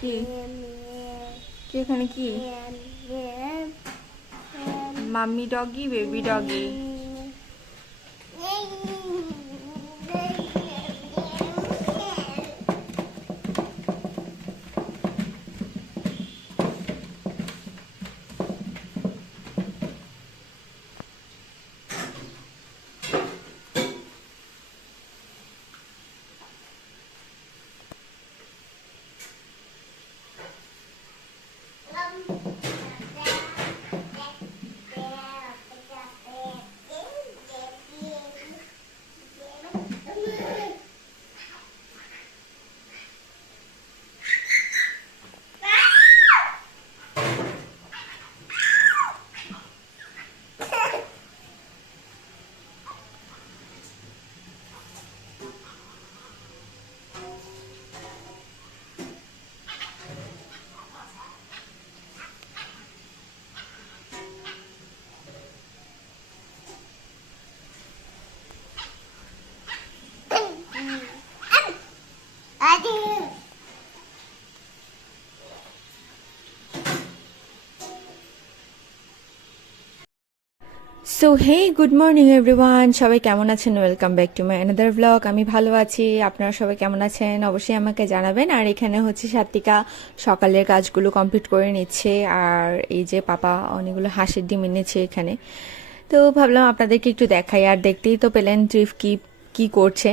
কি? কি এখানে কি? Mummy doggy baby doggy. So hey good morning everyone সবাই কেমন আছেন? Welcome back to my another blog আমি ভালো আছি। আপনারা সবাই কেমন আছেন? অবশ্যই আমাকে জানাবেন। আর এখানে হচ্ছে সাত্বিকা সকালের কাজগুলো কমপ্লিট করে নিচ্ছে। আর এই যে পাপা অনেকগুলো হাঁসের ডিম এনেছে এখানে। তো ভাবলাম আপনাদেরকে একটু দেখাই। আর দেখতেই তো পেলেন ট্রিপ কি কি করছে।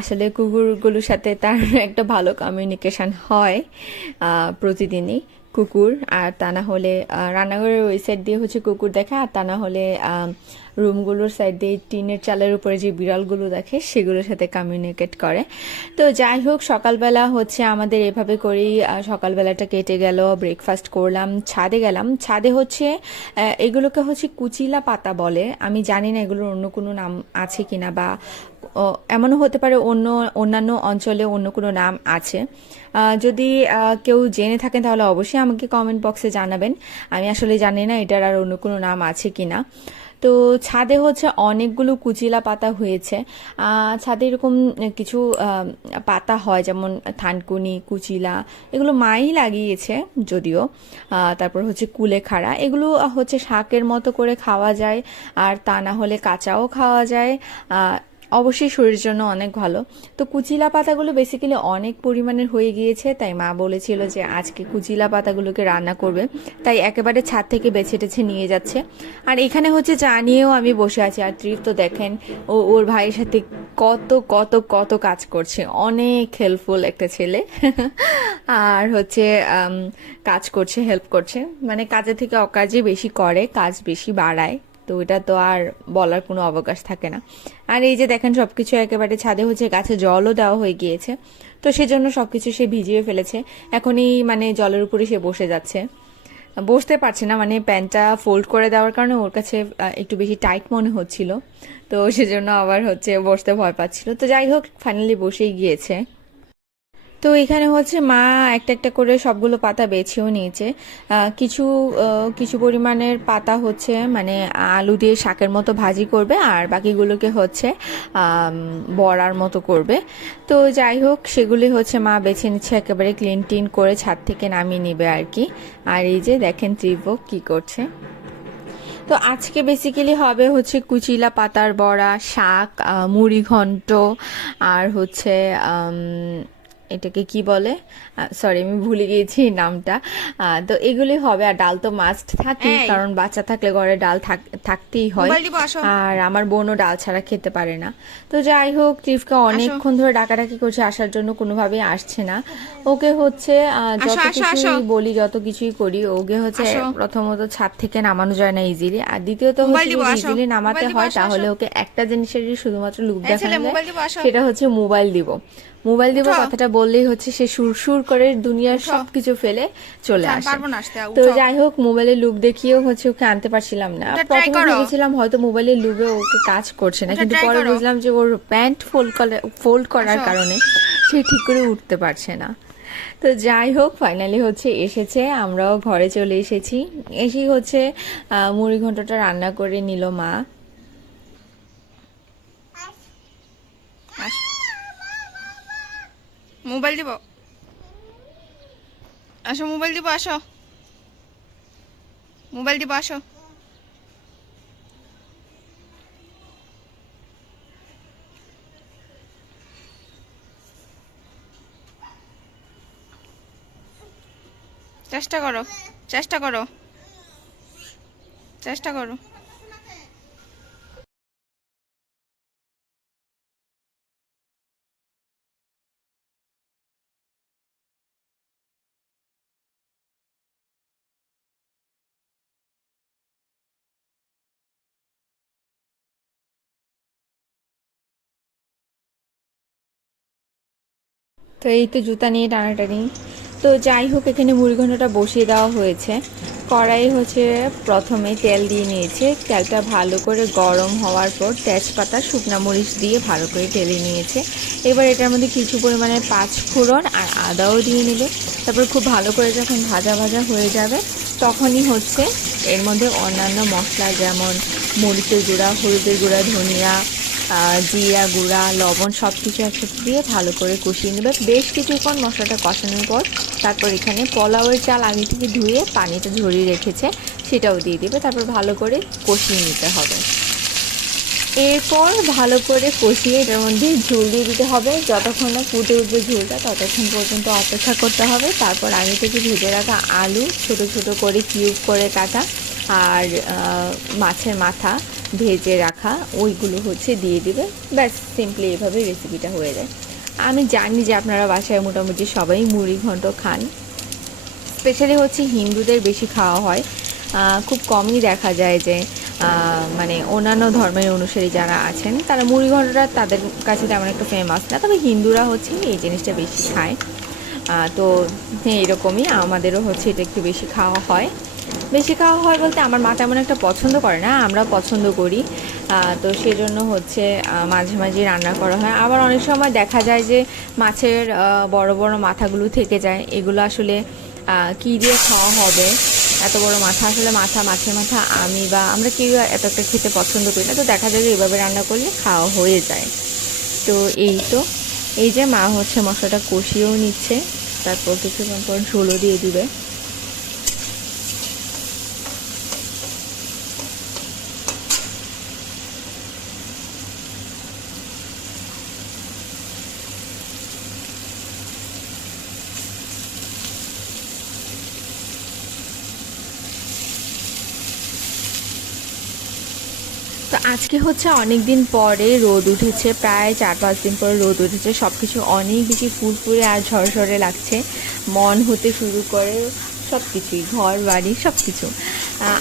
আসলে কুকুরগুলোর সাথে তার একটা ভালো কমিউনিকেশন হয় প্রতিদিনই। কুকুর, আর তা না হলে রান্নাঘরের ওই সাইড দিয়ে হচ্ছে কুকুর দেখা, আর তা না হলে রুমগুলোর সাইড টিনের চালের উপরে যে বিড়ালগুলো দেখে সেগুলোর সাথে কমিউনিকেট করে। তো যাই হোক, সকালবেলা হচ্ছে আমাদের এভাবে করেই সকালবেলাটা কেটে গেল ব্রেকফাস্ট করলাম, ছাদে গেলাম। ছাদে হচ্ছে এগুলোকে হচ্ছে কুচিলা পাতা বলে। আমি জানি না এগুলোর অন্য কোনো নাম আছে কিনা বা এমনও হতে পারে অন্য, অন্যান্য অঞ্চলে অন্য কোনো নাম আছে। যদি কেউ জেনে থাকেন তাহলে অবশ্যই আমাকে কমেন্ট বক্সে জানাবেন। আমি আসলে জানি না এটার আর অন্য কোনো নাম আছে কিনা। তো ছাদে হচ্ছে অনেকগুলো কুচিলা পাতা হয়েছে। ছাদে এরকম কিছু পাতা হয়, যেমন থানকুনি, কুচিলা, এগুলো মাই লাগিয়েছে যদিও। তারপর হচ্ছে কুলেখাড়া, এগুলো হচ্ছে শাকের মতো করে খাওয়া যায়, আর তা না হলে কাঁচাও খাওয়া যায়। অবশ্যই শরীরের জন্য অনেক ভালো। তো কুচিলা পাতাগুলো বেসিক্যালি অনেক পরিমাণের হয়ে গিয়েছে, তাই মা বলেছিল যে আজকে কুচিলা পাতাগুলোকে রান্না করবে। তাই একেবারে ছাদ থেকে বেছে টেছে নিয়ে যাচ্ছে। আর এখানে হচ্ছে চা নিয়েও আমি বসে আছি। আর ট্রিপ তো দেখেন, ও, ওর ভাইয়ের সাথে কত কত কত কাজ করছে। অনেক হেল্পফুল একটা ছেলে। আর হচ্ছে কাজ করছে হেল্প করছে। মানে কাজের থেকে অকাজে বেশি করে, কাজ বেশি বাড়ায়। তো এটা তো আর বলার কোনো অবকাশ থাকে না। আর এই যে দেখেন সব কিছু একেবারে ছাদে হচ্ছে, গাছে জলও দেওয়া হয়ে গিয়েছে। তো সেজন্য সব কিছু সে ভিজিয়ে ফেলেছে। এখনই মানে জলের উপরে সে বসে যাচ্ছে। বসতে পারছে না মানে প্যান্টটা ফোল্ড করে দেওয়ার কারণে ওর কাছে একটু বেশি টাইট মনে হচ্ছিল। তো সেজন্য আবার হচ্ছে বসতে ভয় পাচ্ছিল। তো যাই হোক ফাইনালি বসেই গিয়েছে। তো এখানে হচ্ছে মা একটা একটা করে সবগুলো পাতা বেছেও নিয়েছে। কিছু কিছু পরিমাণের পাতা হচ্ছে মানে আলু দিয়ে শাকের মতো ভাজি করবে আর বাকিগুলোকে হচ্ছে বড়ার মতো করবে। তো যাই হোক, সেগুলি হচ্ছে মা বেছে নিচ্ছে, একেবারে ক্লিন টিন করে ছাদ থেকে নামিয়ে নিবে আর কি। আর এই যে দেখেন ত্রিভোগ কি করছে। তো আজকে বেসিক্যালি হবে হচ্ছে কুচিলা পাতার বড়া, শাক মুড়ি ঘন্ট আর হচ্ছে এটাকে কি বলে? সরি আমি ভুলে গিয়েছি নামটা। তো এগুলি হবে আর ডাল তো মাস্ট থাকে কারণ বাচ্চা থাকলে ঘরে ডাল থাক- থাকতেই হয়। আর আমার বোনও ডাল ছাড়া খেতে পারে না। তো যাই হোক টিফকে অনেকক্ষণ ধরে ডাকাডাকি করছে আসার জন্য কোনোভাবেই আসছে না। ওকে হচ্ছে যত কিছুই বলি যত কিছুই করি ওকে হচ্ছে প্রথমত ছাদ থেকে নামানো যায় না ইজিলি আর দ্বিতীয়ত হচ্ছে। ইজিলি নামাতে হয় তাহলে ওকে একটা জিনিসেরই শুধুমাত্র লুক দেখানো যায়। সেটা হচ্ছে মোবাইল দিব। মোবাইল দিব কথাটা বললেই হচ্ছে সে সুর সুর করে দুনিয়ার। সবকিছু ফেলে চলে আসে। তো যাই হোক মোবাইলের লুক দেখিয়েও হচ্ছে ওকে আনতে পারছিলাম না। প্রথমে ভেবেছিলাম হয়তো মোবাইলের লুকে ওকে কাজ করছে না কিন্তু পরে বুঝলাম যে ওর প্যান্ট ফোল্ড ফোল্ড করার কারণে সে ঠিক করে উঠতে পারছে না। তো যাই হোক ফাইনালি হচ্ছে এসেছে আমরাও ঘরে চলে এসেছি। এসেই হচ্ছে মুড়ি ঘন্টটা রান্না করে নিল মা। মোবাইল দিব? আসো, মোবাইল দিব, আসো। মোবাইল দিব, আসো। চেষ্টা করো চেষ্টা করো। চেষ্টা করো। তো এই তো জুতা নিয়ে টানাটানি। তো যাই হোক, এখানে মুড়িঘণ্টটা বসিয়ে দেওয়া হয়েছে। কড়াই হচ্ছে প্রথমে তেল দিয়ে নিয়েছে। তেলটা ভালো করে গরম হওয়ার পর তেজপাতা, শুকনা মরিচ দিয়ে ভালো করে টেলে নিয়েছে। এবার এটার মধ্যে কিছু পরিমাণে পাঁচ ফোড়ন আর আদাও দিয়ে নেবে। তারপর খুব ভালো করে যখন ভাজা ভাজা হয়ে যাবে, তখনই হচ্ছে এর মধ্যে অন্যান্য মশলা যেমন মরিচের গুঁড়া, হলুদের গুঁড়া, ধনিয়া জিরা, গুঁড়া, লবণ সব কিছু একসাথে দিয়ে ভালো করে কষিয়ে নেবে। বেশ কিছুক্ষণ মশলাটা কষানোর পর তারপর এখানে পোলাওয়ের চাল আগে থেকে ধুয়ে পানিটা ঝরিয়ে রেখেছে, সেটাও দিয়ে দেবে। তারপর ভালো করে কষিয়ে নিতে হবে। এরপর ভালো করে কষিয়ে এটার মধ্যে ঝোল দিয়ে দিতে হবে। যতক্ষণ না ফুটে উঠবে ঝোলটা, ততক্ষণ পর্যন্ত অপেক্ষা করতে হবে। তারপর আগে থেকে ভেজে রাখা আলু, ছোট ছোট করে কিউব করে কাটা আর মাছের মাথা ভেজে রাখা ওইগুলো হচ্ছে দিয়ে দেবে। ব্যাস সিম্পলি এভাবে রেসিপিটা হয়ে যায়। আমি জানি যে আপনারা বাসায় মোটামুটি সবাই মুড়ি ঘন্ট খান। স্পেশালি হচ্ছে হিন্দুদের বেশি খাওয়া হয়। খুব কমই দেখা যায় যে মানে অন্যান্য ধর্মের অনুসারী যারা আছেন, তারা মুড়ি ঘন্টটা তাদের কাছে তেমন একটা ফেমাস না। তবে হিন্দুরা হচ্ছে এই জিনিসটা বেশি খায়। তো এরকমই আমাদেরও হচ্ছে এটা একটু বেশি খাওয়া হয়। বেশি খাওয়া হয় বলতে আমার মা তেমন একটা পছন্দ করে না, আমরা পছন্দ করি। তো সেজন্য হচ্ছে মাঝে মাঝে রান্না করা হয়। আবার অনেক সময় দেখা যায় যে মাছের বড় বড় মাথাগুলো থেকে যায়। এগুলো আসলে কি দিয়ে খাওয়া হবে? এত বড় মাথা, আসলে মাথা, মাছের মাথা, আমি বা আমরা কেউ এত একটা খেতে পছন্দ করি না। তো দেখা যায় যে এভাবে রান্না করলে খাওয়া হয়ে যায়। তো এই তো, এই যে মা হচ্ছে মশলাটা কষিয়েও নিচ্ছে। তারপর কিছুক্ষণ পর ঝোলও দিয়ে দিবে। আজকে হচ্ছে অনেক দিন পরে রোদ উঠেছে, প্রায় চার পাঁচ দিন পরে রোদ উঠেছে সব কিছু অনেক বেশি ফুরফুরে আর ঝরঝরে লাগছে। মন হতে শুরু করে সব কিছুই ঘর, বাড়ি সব কিছু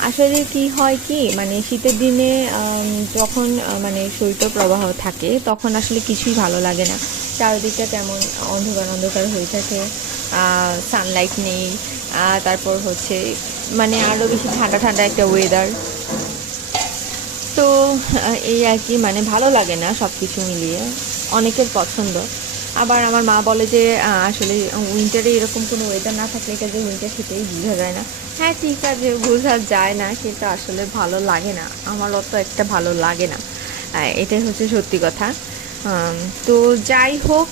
আসলে কি হয় কি মানে শীতের দিনে যখন মানে শৈত্য প্রবাহ থাকে, তখন আসলে কিছুই ভালো লাগে না। চারিদিকটা তেমন অন্ধকার অন্ধকার হয়ে থাকে সানলাইট নেই তারপর হচ্ছে মানে আরও বেশি ঠান্ডা ঠান্ডা একটা ওয়েদার তো এই আর কি মানে ভালো লাগে না সব কিছু মিলিয়ে। অনেকের পছন্দ। আবার আমার মা বলে যে আসলে উইন্টারে এরকম কোনো ওয়েদার না থাকলে এটা যে উইন্টার সেটাই বোঝা যায় না। হ্যাঁ ঠিক আছে, বোঝা যায় না, কিন্তু আসলে ভালো লাগে না। আমার অত একটা ভালো লাগে না। এটাই হচ্ছে সত্যি কথা। তো যাই হোক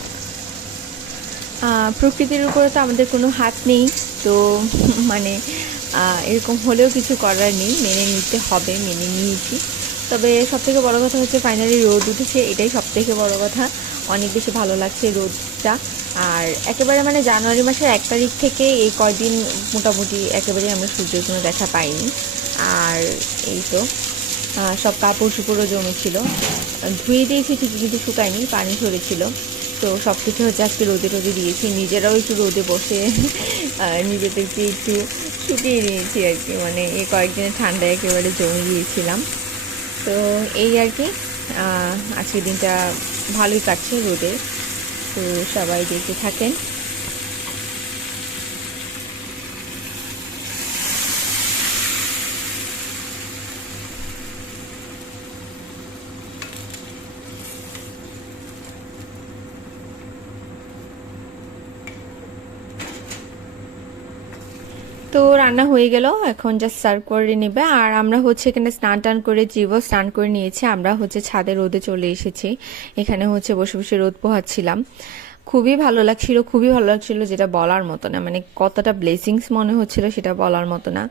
প্রকৃতির উপরে তো আমাদের কোনো হাত নেই। তো মানে এরকম হলেও কিছু করার নেই। মেনে নিতে হবে, মেনে নিয়েছি। তবে সব থেকে বড়ো কথা হচ্ছে ফাইনালি রোদ উঠেছে, এটাই সব থেকে বড়ো কথা। অনেক বেশি ভালো লাগছে রোদটা। আর একেবারে মানে জানুয়ারি মাসের এক তারিখ থেকে এই কয়দিন মোটামুটি একেবারে আমরা সূর্যের কোনো দেখা পাইনি। আর এই তো সব কাপড় চুপড়ও জমেছিল। ধুয়ে দিয়েছি ঠিকই কিন্তু শুকায়নি, পানি ঝরেছিল। তো সব কিছু হচ্ছে আজকে রোদে রোদে দিয়েছি। নিজেরাও একটু রোদে বসে নিজেদেরকে একটু শুকিয়ে নিয়েছি আর কি। মানে এই কয়েকদিনের ঠান্ডায় একেবারে জমে গিয়েছিলাম। তো এই আর কি আজকের দিনটা ভালোই কাটছে রোদে। তো সবাই দেখতে থাকেন। তো রান্না হয়ে গেল, এখন জাস্ট সার্ভ করে নেবে। আর আমরা হচ্ছে এখানে স্নান টান করে জীব স্নান করে নিয়েছি। আমরা হচ্ছে ছাদে রোদে চলে এসেছি। এখানে হচ্ছে বসে বসে রোদ পোহাচ্ছিলাম। খুবই ভালো লাগছিল, খুবই ভালো লাগছিল যেটা বলার মতো না। মানে কতটা ব্লেসিংস মনে হচ্ছিল সেটা বলার মতো না।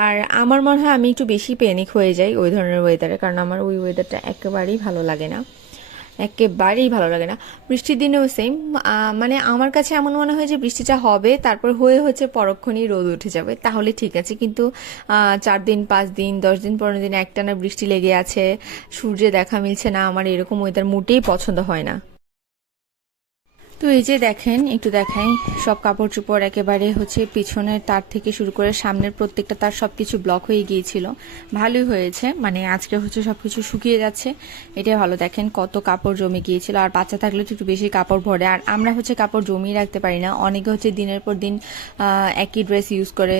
আর আমার মনে হয় আমি একটু বেশি প্যানিক হয়ে যাই ওই ধরনের ওয়েদারে কারণ আমার ওই ওয়েদারটা একেবারেই ভালো লাগে না। একেবারেই ভালো লাগে না। বৃষ্টির দিনেও সেম মানে আমার কাছে এমন মনে হয় যে বৃষ্টিটা হবে, তারপর হয়ে হচ্ছে পরক্ষণেই রোদ উঠে যাবে, তাহলে ঠিক আছে। কিন্তু চার দিন, পাঁচ দিন, দশ দিন, পনেরো দিন একটানা বৃষ্টি লেগে আছে সূর্যে দেখা মিলছে না, আমার এরকম ওয়েদার মোটেই পছন্দ হয় না। তো এই যে দেখেন, একটু দেখাই। সব কাপড় চোপড় একেবারে হচ্ছে পিছনের তার থেকে শুরু করে সামনের প্রত্যেকটা তার সব কিছু ব্লক হয়ে গিয়েছিল। ভালোই হয়েছে। মানে আজকে হচ্ছে সব কিছু শুকিয়ে যাচ্ছে। এটা ভালো দেখেন, কত কাপড় জমে গিয়েছিল। আর বাচ্চা থাকলে তো একটু বেশি কাপড় ভরে। আর আমরা হচ্ছে কাপড় জমিয়ে রাখতে পারি না। অনেকে হচ্ছে দিনের পর দিন একই ড্রেস ইউজ করে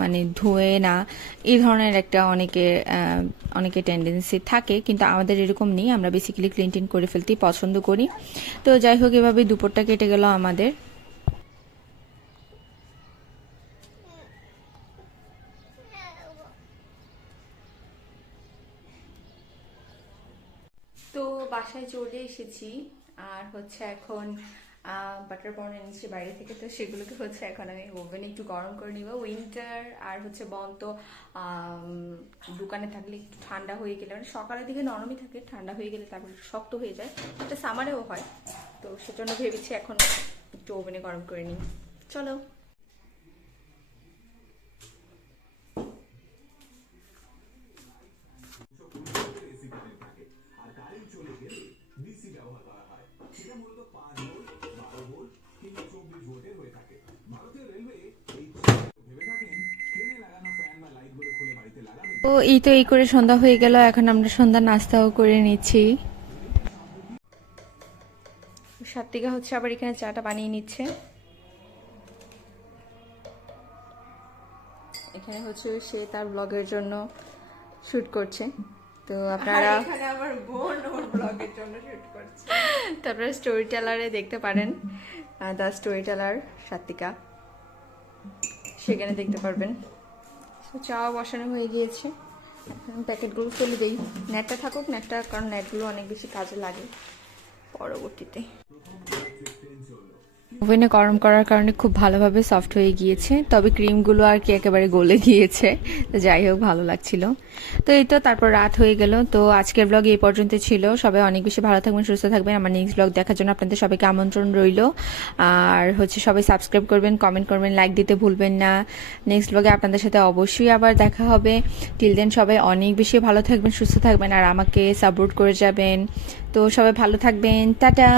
মানে ধুয়ে না। এই ধরনের একটা অনেকে অনেকে টেন্ডেন্সি থাকে, কিন্তু আমাদের এরকম নেই। আমরা বেসিক্যালি ক্লিন টিন করে ফেলতেই পছন্দ করি। তো যাই হোক এভাবে দুপুরটা কেটে গেল আমাদের। তো বাসায় চলে এসেছি। আর হচ্ছে এখন বাটার পর্ন এনেছি বাইরে থেকে তো সেগুলোকে হচ্ছে এখন আমি ওভেনে একটু গরম করে নিব। উইন্টার আর হচ্ছে বন তো দোকানে থাকলে একটু ঠান্ডা হয়ে গেলে মানে সকালের দিকে নরমই থাকে, ঠান্ডা হয়ে গেলে তারপর শক্ত হয়ে যায়। এটা সামারেও হয়, তো সেজন্য ভেবেছি এখন একটু ওভেনে গরম করে নিই। চলো। তো এই তো এই করে সন্ধ্যা হয়ে গেল এখন আমরা সন্ধ্যা নাস্তাও করে নিচ্ছি। সাত্বিকা হচ্ছে আবার এখানে চাটা বানিয়ে নিচ্ছে। এখানে হচ্ছে সে তার ব্লগের জন্য শুট করছে। তো আপনারা এখানে আমার বোন ওর ব্লগের জন্য শুট করছে। তারপরে স্টোরি টেলারে দেখতে পারেন। The story teller Satvika. সেখানে দেখতে পারবেন। তো চা বসানো হয়ে গিয়েছে। এখন প্যাকেটগুলো ফেলে দিই। নেটটা থাকুক নেটটা কারণ নেটগুলো অনেক বেশি কাজে লাগে। পরবর্তীতে। ওভেনে গরম করার কারণে খুব ভালোভাবে সফট হয়ে গিয়েছে, তবে ক্রিমগুলো আর কি একেবারে গলে গিয়েছে, তো যাই হোক ভালো লাগছিল। তো এই তো তারপর রাত হয়ে গেল, তো আজকের ব্লগ এই পর্যন্ত ছিল। সবাই অনেক বেশি ভালো থাকবেন, সুস্থ থাকবেন। আমার নেক্সট ব্লগ দেখার জন্য আপনাদের সবাইকে আমন্ত্রণ রইল। আর হচ্ছে সবাই সাবস্ক্রাইব করবেন কমেন্ট করবেন লাইক দিতে ভুলবেন না। নেক্সট ব্লগে আপনাদের সাথে অবশ্যই আবার দেখা হবে। টিল দেন সবাই অনেক বেশি ভালো থাকবেন, সুস্থ থাকবেন, আর আমাকে সাপোর্ট করে যাবেন। তো সবাই ভালো থাকবেন। টাটা!